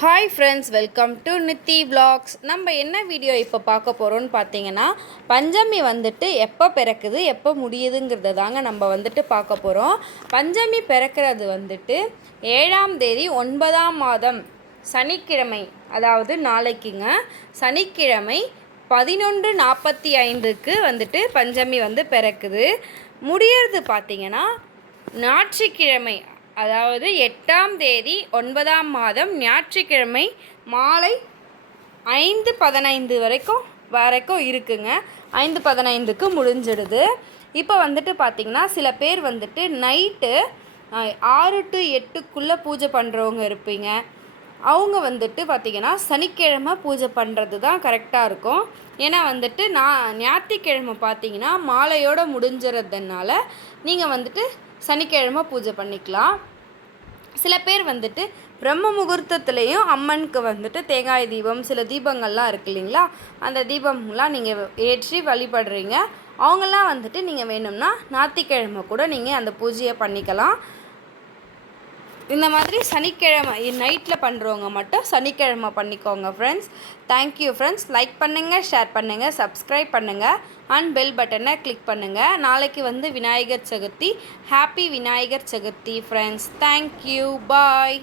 Hi friends welcome to Nithi vlogs. நம்ம என்ன video இப்போ பார்க்க போகிறோம்னு பார்த்தீங்கன்னா பஞ்சமி வந்துட்டு எப்போ பிறக்குது எப்போ முடியுதுங்கிறத தாங்க நம்ம வந்துட்டு பார்க்க போகிறோம் பஞ்சமி பிறக்கிறது வந்துட்டு ஏழாம் தேதி ஒன்பதாம் மாதம் சனிக்கிழமை அதாவது நாளைக்குங்க. சனிக்கிழமை பதினொன்று நாற்பத்தி ஐந்துக்கு வந்துட்டு பஞ்சமி வந்து பிறக்குது. முடியறது பார்த்தீங்கன்னா ஞாயிற்றுக்கிழமை அதாவது எட்டாம் தேதி ஒன்பதாம் மாதம் ஞாயிற்றுக்கிழமை மாலை ஐந்து பதினைந்து வரைக்கும் வரைக்கும் இருக்குங்க. ஐந்து பதினைந்துக்கு முடிஞ்சிடுது. இப்போ வந்துட்டு பார்த்திங்கன்னா சில பேர் வந்துட்டு நைட்டு ஆறு டு எட்டுக்குள்ளே பூஜை பண்ணுறவங்க இருப்பீங்க. அவங்க வந்துட்டு பார்த்திங்கன்னா சனிக்கிழமை பூஜை பண்ணுறது தான் கரெக்டாக இருக்கும். ஏன்னா வந்துட்டு நான் ஞாயிற்றுக்கிழமை பார்த்தீங்கன்னா மாலையோடு முடிஞ்சிறதுனால நீங்கள் வந்துட்டு சனிக்கிழமை பூஜை பண்ணிக்கலாம். சில பேர் வந்துட்டு பிரம்ம முகூர்த்தத்துலேயும் அம்மனுக்கு வந்துட்டு தேங்காய் தீபம் சில தீபங்கள்லாம் இருக்கு இல்லைங்களா? அந்த தீபம்லாம் நீங்கள் ஏற்றி வழிபடுறீங்க. அவங்கெல்லாம் வந்துட்டு நீங்கள் வேணும்னா ஞாயிற்றுக்கிழமை கூட நீங்கள் அந்த பூஜையை பண்ணிக்கலாம். இந்த மாதிரி சனிக்கிழமை நைட்டில் பண்ணுறவங்க மட்டும் சனிக்கிழமை பண்ணிக்கோங்க friends thank you friends like பண்ணுங்கள் ஷேர் பண்ணுங்கள் சப்ஸ்கிரைப் பண்ணுங்கள் அண்ட் பெல் பட்டனை கிளிக் பண்ணுங்கள் நாளைக்கு வந்து Vinayagar Chaturthi. Happy Vinayagar Chaturthi friends thank you bye